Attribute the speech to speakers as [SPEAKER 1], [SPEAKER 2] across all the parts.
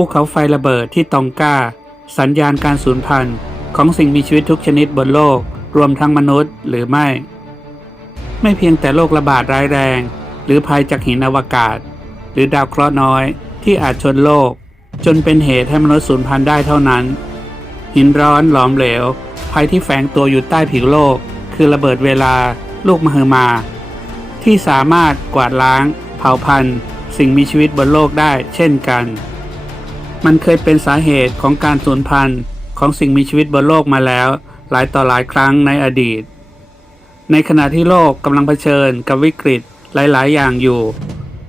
[SPEAKER 1] ภูเขาไฟระเบิดที่ตองกาสัญญาณการสูญพันธุ์ของสิ่งมีชีวิตทุกชนิดบนโลก รวมทั้งมนุษย์หรือไม่ ไม่เพียงแต่โรคระบาดร้ายแรง หรือภัยจากหินอวกาศ หรือดาวเคราะห์น้อยที่อาจชนโลก จนเป็นเหตุให้มนุษย์สูญพันธุ์ได้เท่านั้น หินร้อนหลอมเหลว ภัยที่แฝงตัวอยู่ใต้ผิวโลก คือระเบิดเวลาลูกมหึมา ที่สามารถกวาดล้าง เผาพันธุ์สิ่งมีชีวิตบนโลกได้เช่นกัน มันเคยเป็นสาเหตุของการสูญพันธุ์ของสิ่งมีชีวิตบนโลกมาแล้ว หลายต่อหลายครั้งในอดีต ในขณะที่โลกกำลังเผชิญกับวิกฤตหลาย ๆ อย่างอยู่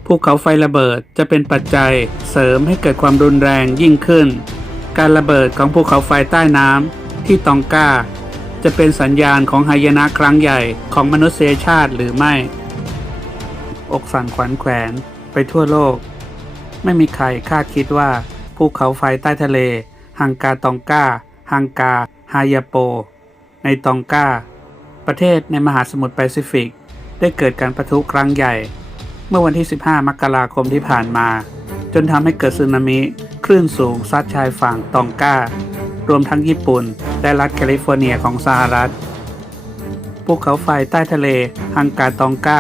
[SPEAKER 1] ภูเขาไฟระเบิดจะเป็นปัจจัยเสริมให้เกิดความรุนแรงยิ่งขึ้น การระเบิดของภูเขาไฟใต้น้ำที่ตองกาจะเป็นสัญญาณของหายนะครั้งใหญ่ของมนุษยชาติหรือไม่ อกสั่นขวัญแขวนไปทั่วโลก ไม่มีใครคาดคิดว่า ภูเขาไฟใต้ทะเล ฮังกาตองกาฮังกาฮายาโป ในตองกาประเทศในมหาสมุทรแปซิฟิก ได้เกิดการประทุครั้งใหญ่ เมื่อวันที่ 15 มกราคมที่ผ่านมา จนทำให้เกิดสึนามิคลื่นสูงซัดชายฝั่งตองการวมทั้งญี่ปุ่น และรัฐแคลิฟอร์เนียของสหรัฐภูเขาไฟใต้ทะเล ฮังกาตองกา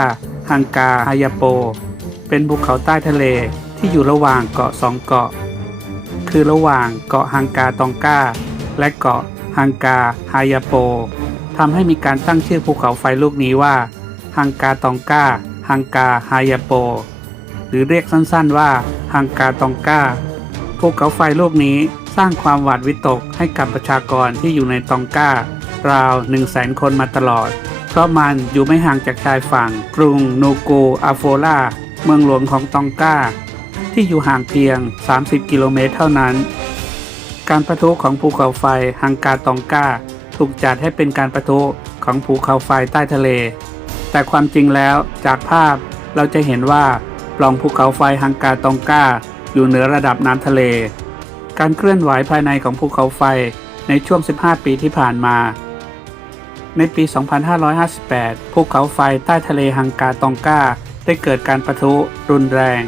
[SPEAKER 1] ฮังกาฮายาโป เป็นภูเขาใต้ทะเลที่อยู่ระหว่างเกาะสองเกาะ คือระหว่างเกาะฮังกาตองกาและเกาะฮังกาฮายาโปทำให้มีการตั้งชื่อภูเขาไฟลูกนี้ว่าฮังกาตองกาฮังกาฮายาโป หรือเรียกสั้นๆว่าฮังกาตองกาภูเขาไฟลูกนี้สร้างความหวาดวิตกให้กับประชากรที่อยู่ในตองการาว1 0 0 0 0แสนคนมาตลอด เพราะมันอยู่ไม่ห่างจากชายฝั่ง กรุงนูกูอาโฟลาเมืองหลวงของตองกา ที่อยู่ห่างเพียง 30 กิโลเมตรเท่านั้น การประทุของภูเขาไฟฮังกาตองกาถูกจัดให้เป็นการประทุของภูเขาไฟใต้ทะเล แต่ความจริงแล้วจากภาพเราจะเห็นว่าปล่องภูเขาไฟฮังกาตองกาอยู่เหนือระดับน้ำทะเล การเคลื่อนไหวภายในของภูเขาไฟในช่วง 15 ปีที่ผ่านมา ในปี 2558 ภูเขาไฟใต้ทะเลฮังกาตองกาได้เกิดการประทุรุนแรง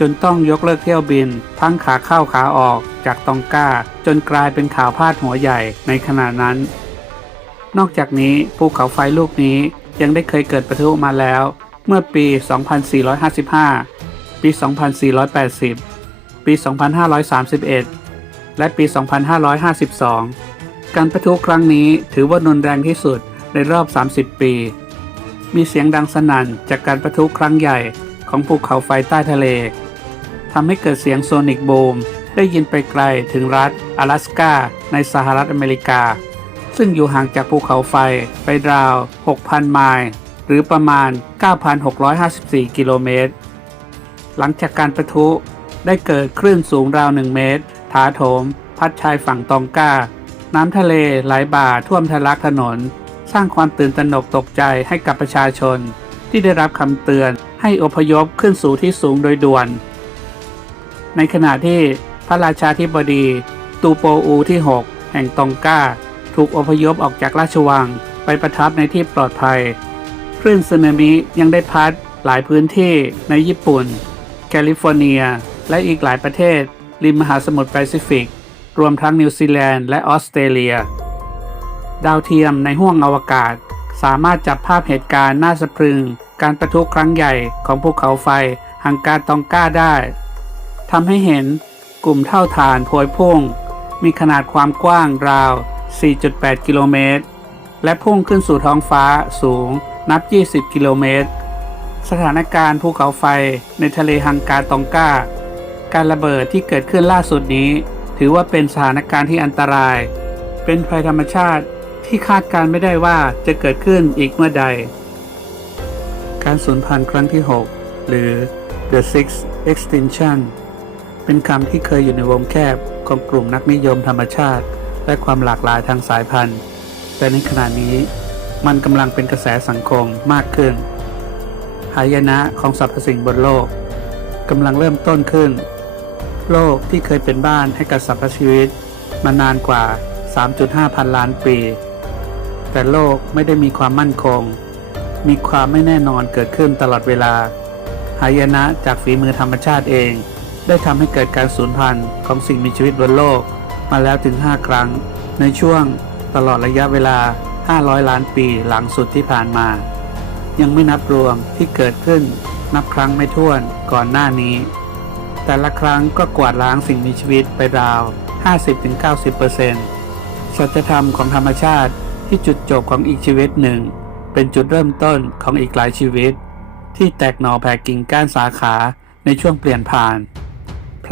[SPEAKER 1] จนต้องยกเลิกเที่ยวบิน ทั้งขาเข้าขาออกจากตองกาจนกลายเป็นข่าวพาดหัวใหญ่ในขณะนั้น นอกจากนี้ภูเขาไฟลูกนี้ยังได้เคยเกิดประทุมาแล้ว เมื่อปี 2455 ปี 2480 ปี 2531 และปี 2552 การประทุครั้งนี้ถือว่ารุนแรงที่สุดในรอบ 30 ปี มีเสียงดังสนั่นจากการประทุครั้งใหญ่ของภูเขาไฟใต้ทะเล ทำให้เกิดเสียงโซนิกบูมได้ยินไปไกลถึงรัฐ阿拉สกาในสหรัฐอเมริกา ซึ่งอยู่ห่างจากภูเขาไฟไปราว 6,000 ไมล์หรือประมาณ 9,654 กิโลเมตร หลังจากการประทุได้เกิดคลื่นสูงราว 1 เมตร ถาโถม พัดชายฝั่งตองกา น้ำทะเลไหลบ่าท่วมทะลักถนน สร้างความตื่นตระหนกตกใจให้กับประชาชน ที่ได้รับคำเตือนให้อพยพขึ้นสู่ที่สูงโดยด่วน ในขณะที่พระราชาธิบดี ตูโปอูที่ 6 แห่งตองกาถูกอพยพออกจากราชวังไปประทับในที่ปลอดภัย คลื่นสึนามิยังได้พัดหลายพื้นที่ในญี่ปุ่น แคลิฟอร์เนีย และอีกหลายประเทศ ริมมหาสมุทรแปซิฟิก รวมทั้งนิวซีแลนด์และออสเตรเลีย ดาวเทียมในห้วงอวกาศ สามารถจับภาพเหตุการณ์น่าสะพรึง การประทุครั้งใหญ่ของภูเขาไฟฮังการตองก้าได้ ทำให้เห็นกลุ่มเท่าฐานโพยพุ่ง มีขนาดความกว้างราว 4.8 กิโลเมตร และพุ่งขึ้นสู่ท้องฟ้าสูงนับ 20 กิโลเมตร สถานการณ์ภูเขาไฟในทะเลฮังการตองกาการระเบิดที่เกิดขึ้นล่าสุดนี้ ถือว่าเป็นสถานการณ์ที่อันตราย เป็นภัยธรรมชาติที่คาดการไม่ได้ว่าจะเกิดขึ้นอีกเมื่อใด การสูญพันธุ์ครั้งที่ 6 หรือ the sixth extinction เป็นคำที่เคยอยู่ในวงแคบของกลุ่มนักนิยมธรรมชาติ และความหลากหลายทางสายพันธุ์ แต่ในขณะนี้มันกำลังเป็นกระแสสังคมมากขึ้น หายนะของสรรพสิ่งบนโลกกำลังเริ่มต้นขึ้น โลกที่เคยเป็นบ้านให้กับสรรพชีวิต มานานกว่า 3.5 พันล้านปี แต่โลกไม่ได้มีความมั่นคง มีความไม่แน่นอนเกิดขึ้นตลอดเวลา หายนะจากฝีมือธรรมชาติเอง ได้ทำให้เกิดการสูญพันธุ์ของสิ่งมีชีวิตบนโลก มาแล้วถึง 5 ครั้ง ในช่วงตลอดระยะเวลา 500 ล้านปีหลังสุดที่ผ่านมา ยังไม่นับรวมที่เกิดขึ้นนับครั้งไม่ถ้วนก่อนหน้านี้ แต่ละครั้งก็กวาดล้างสิ่งมีชีวิตไปราว 50-90%สัจธรรมของธรรมชาติที่จุดจบของอีกชีวิตหนึ่ง เป็นจุดเริ่มต้นของอีกหลายชีวิต ที่แตกหน่อแผ่กิ่งก้านสาขาในช่วงเปลี่ยนผ่าน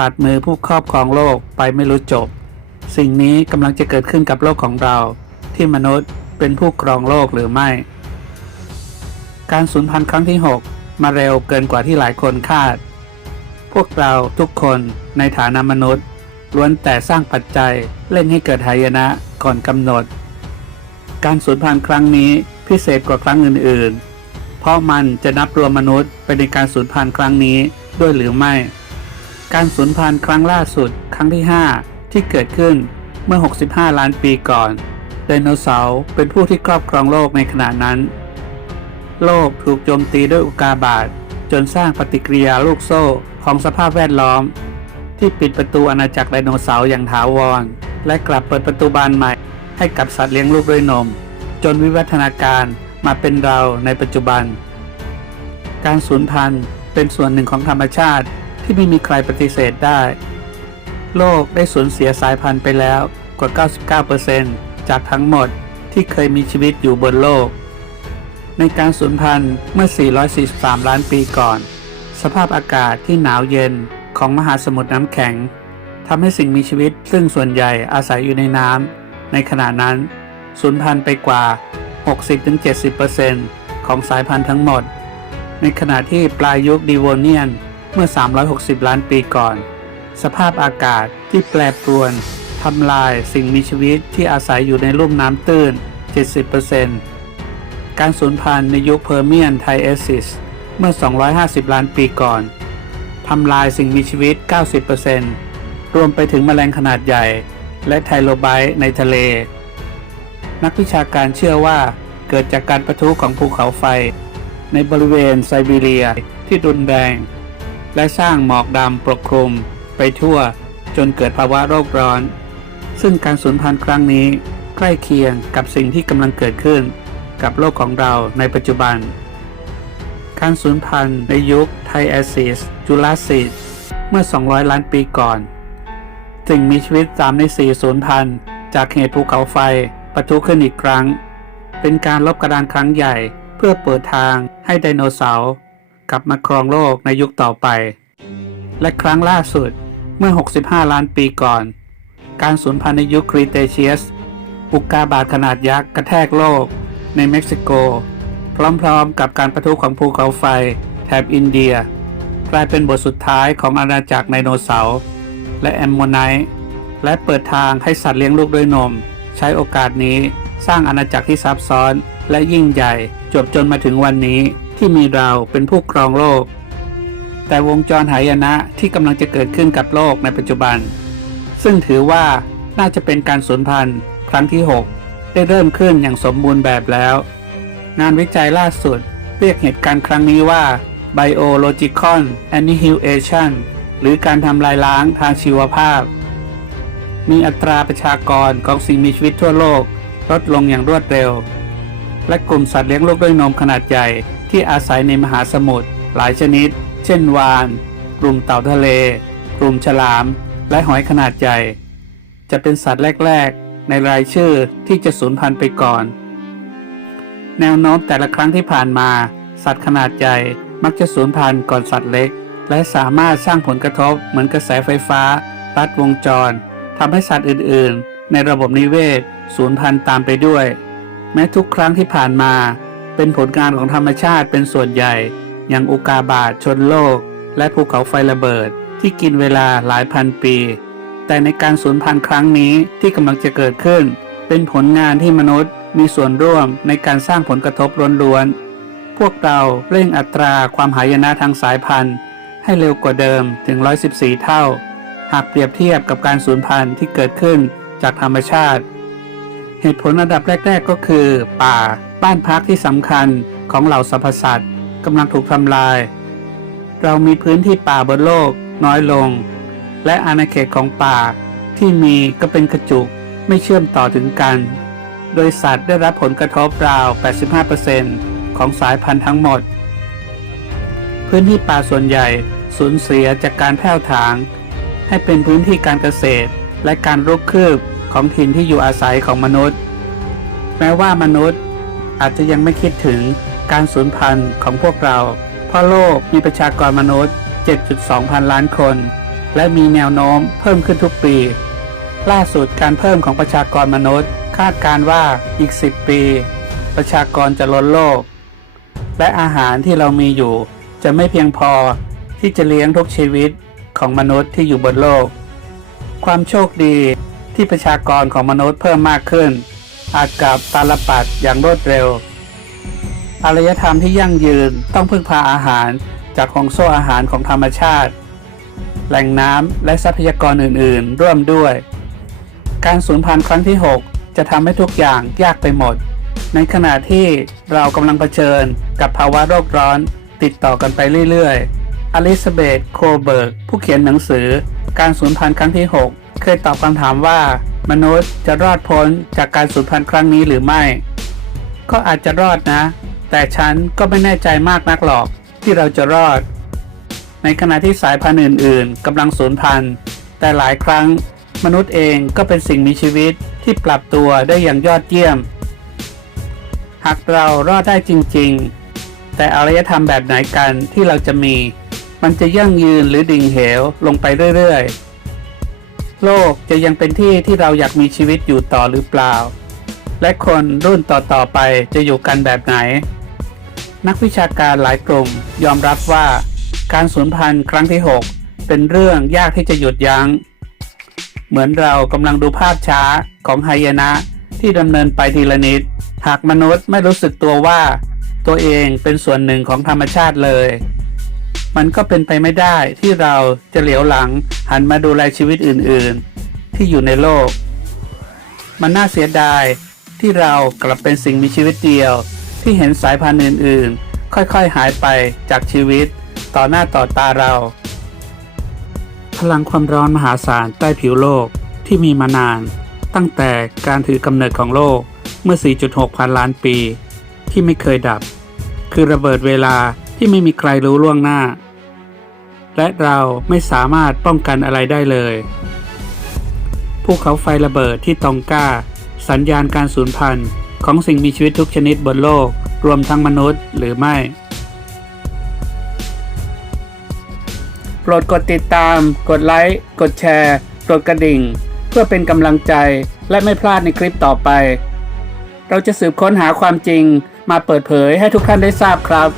[SPEAKER 1] ผลัดมือผู้ครอบครองโลกไปไม่รู้จบ สิ่งนี้กำลังจะเกิดขึ้นกับโลกของเรา ที่มนุษย์เป็นผู้ครองโลกหรือไม่ การสูญพันธุ์ครั้งที่ 6 มาเร็วเกินกว่าที่หลายคนคาด พวกเราทุกคนในฐานะมนุษย์ ล้วนแต่สร้างปัจจัยเล่นให้เกิดหายนะก่อนกำหนด การสูญพันธุ์ครั้งนี้พิเศษกว่าครั้งอื่น ๆ เพราะมันจะนับรวมมนุษย์ไปในการสูญพันธุ์ครั้งนี้ด้วยหรือไม่ การสูญพันธุ์ครั้งล่าสุดครั้งที่ 5 ที่เกิดขึ้นเมื่อ 65 ล้านปีก่อนไดโนเสาร์เป็นผู้ที่ครอบครองโลกในขณะนั้น โลกถูกโจมตีด้วยอุกาบาตจนสร้างปฏิกิริยาลูกโซ่ของสภาพแวดล้อม ที่ปิดประตูอาณาจักรไดโนเสาร์อย่างถาวร และกลับเปิดประตูบานใหม่ ให้กับสัตว์เลี้ยงลูกด้วยนม จนวิวัฒนาการมาเป็นเราในปัจจุบัน การสูญพันธุ์เป็นส่วนหนึ่งของธรรมชาติ ที่ไม่มีใครปฏิเสธได้ โลกได้สูญเสียสายพันธุ์ไปแล้วกว่า 99%จากทั้งหมดที่เคยมีชีวิตอยู่บนโลก ในการสูญพันธุ์เมื่อ 443 ล้านปีก่อน สภาพอากาศที่หนาวเย็นของมหาสมุทรน้ำแข็งทำให้สิ่งมีชีวิตซึ่งส่วนใหญ่อาศัยอยู่ในน้ำในขณะนั้นสูญพันธุ์ไปกว่า 60-70%ของสายพันธุ์ทั้งหมด ในขณะที่ปลายยุคดีโวเนียน เมื่อ 360 ล้านปีก่อน สภาพอากาศที่แปรปรวนทำลายสิ่งมีชีวิตที่อาศัยอยู่ในลุ่มน้ำตื้น 70%การสูญพันธุ์ในยุคเพอร์เมียนไทเอซิสเมื่อ 250 ล้านปีก่อนทำลายสิ่งมีชีวิต 90%รวมไปถึงแมลงขนาดใหญ่ และไทโลไบต์ในทะเล นักวิชาการเชื่อว่าเกิดจากการประทุของภูเขาไฟ ในบริเวณไซบีเรียที่รุนแรง และสร้างหมอกดำปกคลุม ไปทั่วจนเกิดภาวะโรคร้อน ซึ่งการสูญพันธุ์ครั้งนี้ใกล้เคียงกับสิ่งที่กำลังเกิดขึ้น กับโลกของเราในปัจจุบัน การสูญพันธุ์ในยุคไทแอซิสจูราสสิกเมื่อ 200 ล้านปีก่อน สิ่งมีชีวิต3ใน4สูญพันธุ์จากเหตุภูเขาไฟปะทุขึ้นอีกครั้ง เป็นการลบกระดานครั้งใหญ่เพื่อเปิดทางให้ไดโนเสาร์ กลับมาครองโลกในยุคต่อไป และครั้งล่าสุดเมื่อ 65 ล้านปีก่อน การสูญพันธุ์ในยุคครีเตเชียส อุกกาบาตขนาดยักษ์กระแทกโลก ในเม็กซิโก พร้อมๆกับการประทุของภูเขาไฟ แถบอินเดีย กลายเป็นบทสุดท้ายของอาณาจักรไดโนเสาร์และแอมโมไนต์และเปิดทางให้สัตว์เลี้ยงลูกด้วยนม ใช้โอกาสนี้สร้างอาณาจักรที่ซับซ้อนและยิ่งใหญ่จบจนมาถึงวันนี้ ที่มีเราเป็นผู้ครองโลก แต่วงจรหายนะที่กำลังจะเกิดขึ้นกับโลกในปัจจุบัน ซึ่งถือว่าน่าจะเป็นการสูญพันธุ์ครั้งที่ 6 ได้เริ่มขึ้นอย่างสมบูรณ์แบบแล้ว งานวิจัยล่าสุดเรียกเหตุการณ์ครั้งนี้ว่า biological annihilation หรือการทำลายล้างทางชีวภาพ มีอัตราประชากรของสิ่งมีชีวิตทั่วโลกลดลงอย่างรวดเร็ว และกลุ่มสัตว์เลี้ยงลูกด้วยนมขนาดใหญ่ ที่อาศัยในมหาสมุทรหลายชนิด เช่นวาน กลุ่มเต่าทะเล กลุ่มฉลาม และหอยขนาดใหญ่ จะเป็นสัตว์แรก ๆ ในรายชื่อที่จะสูญพันธุ์ไปก่อน แนวโน้มแต่ละครั้งที่ผ่านมา สัตว์ขนาดใหญ่มักจะสูญพันธุ์ก่อนสัตว์เล็ก และสามารถสร้างผลกระทบเหมือนกระแสไฟฟ้าลัดวงจรทำให้สัตว์อื่น ๆ ในระบบนิเวศสูญพันธุ์ตามไปด้วย แม้ทุกครั้งที่ผ่านมา เป็นผลงานของธรรมชาติเป็นส่วนใหญ่ อย่างอุกาบาตชนโลก และภูเขาไฟระเบิด ที่กินเวลาหลายพันปี แต่ในการสูญพันธุ์ครั้งนี้ที่กำลังจะเกิดขึ้น เป็นผลงานที่มนุษย์มีส่วนร่วมในการสร้างผลกระทบล้วนๆ พวกเราเร่งอัตราความหายนะทางสายพันธุ์ ให้เร็วกว่าเดิมถึง 114 เท่า หากเปรียบเทียบกับการสูญพันธุ์ที่เกิดขึ้นจากธรรมชาติ เหตุผลอันดับแรก ๆ ก็คือ ป่า บ้านพักที่สำคัญของเหล่าสรรพสัตว์กำลังถูกทำลาย เรามีพื้นที่ป่าบนโลกน้อยลง และอาณาเขตของป่าที่มีก็เป็นกระจุกไม่เชื่อมต่อถึงกัน โดยสัตว์ได้รับผลกระทบราว 85%ของสายพันธุ์ทั้งหมด พื้นที่ป่าส่วนใหญ่สูญเสียจากการแพร่ถาง ให้เป็นพื้นที่การเกษตรและการรุกคืบของถิ่นที่อยู่อาศัยของมนุษย์ แม้ว่ามนุษย์ อาจจะยังไม่คิดถึงการสูญพันธุ์ของพวกเรา เพราะโลกมีประชากรมนุษย์ 7.2 พันล้านคน และมีแนวโน้มเพิ่มขึ้นทุกปี ล่าสุดการเพิ่มของประชากรมนุษย์ คาดการว่าอีก 10 ปี ประชากรจะล้นโลก และอาหารที่เรามีอยู่ จะไม่เพียงพอที่จะเลี้ยงทุกชีวิตของมนุษย์ที่อยู่บนโลก ความโชคดีที่ประชากรของมนุษย์เพิ่มมากขึ้น อาจกลับตาลปัดอย่างรวดเร็ว อารยธรรมที่ยั่งยืนต้องพึ่งพาอาหารจากของโซ่อาหารของธรรมชาติ แหล่งน้ำและทรัพยากรอื่นๆ ร่วมด้วย การสูญพันธุ์ครั้งที่ 6 จะทำให้ทุกอย่างยากไปหมด ในขณะที่เรากำลังเผชิญกับภาวะโลกร้อนติดต่อกันไปเรื่อยๆ อลิซาเบธ โคเบิร์ก ผู้เขียนหนังสือ การสูญพันธุ์ครั้งที่ 6 เคยตอบคำถามว่า มนุษย์จะรอดพ้นจากการสูญพันธุ์ครั้งนี้หรือไม่ ก็อาจจะรอดนะ แต่ฉันก็ไม่แน่ใจมากนักหรอกที่เราจะรอด ในขณะที่สายพันธุ์อื่น ๆกำลังสูญพันธุ์แต่หลายครั้ง มนุษย์เองก็เป็นสิ่งมีชีวิตที่ปรับตัวได้อย่างยอดเยี่ยม หากเรารอดได้จริง ๆ แต่อารยธรรมแบบไหนกันที่เราจะมี มันจะยั่งยืนหรือดิ่งเหวลงไปเรื่อย ๆ โลกจะยังเป็นที่ที่เราอยากมีชีวิตอยู่ต่อหรือเปล่า และคนรุ่นต่อๆไปจะอยู่กันแบบไหน นักวิชาการหลายกลุ่มยอมรับว่า การสูญพันธุ์ครั้งที่ 6 เป็นเรื่องยากที่จะหยุดยัง้ง เหมือนเรากำลังดูภาพช้าของไฮยนะที่ดำเนินไปทีละนิด หากมนุษย์ไม่รู้สึกตัวว่า ตัวเองเป็นส่วนหนึ่งของธรรมชาติเลย มันก็เป็นไปไม่ได้ที่เราจะเหลียวหลังหันมาดูแลชีวิตอื่นๆ ที่อยู่ในโลก มันน่าเสียดายที่เรากลับเป็นสิ่งมีชีวิตเดียว ที่เห็นสายพันธุ์อื่นๆ ค่อยๆหายไปจากชีวิต ต่อหน้าต่อตาเรา พลังความร้อนมหาศาลใต้ผิวโลกที่มีมานาน ตั้งแต่การถือกำเนิดของโลกเมื่อ 4.6 พันล้านปี ที่ไม่เคยดับ คือระเบิดเวลา ที่ไม่มีใครรู้ล่วงหน้า และเราไม่สามารถป้องกันอะไรได้เลยภูเขาไฟระเบิดที่ตองกาสัญญาณการสูญพันธุ์ของสิ่งมีชีวิตทุกชนิดบนโลก รวมทั้งมนุษย์หรือไม่ โปรดกดติดตาม กดไลค์ กดแชร์ กดกระดิ่ง เพื่อเป็นกำลังใจและไม่พลาดในคลิปต่อไป เราจะสืบค้นหาความจริงมาเปิดเผยให้ทุกท่านได้ทราบครับ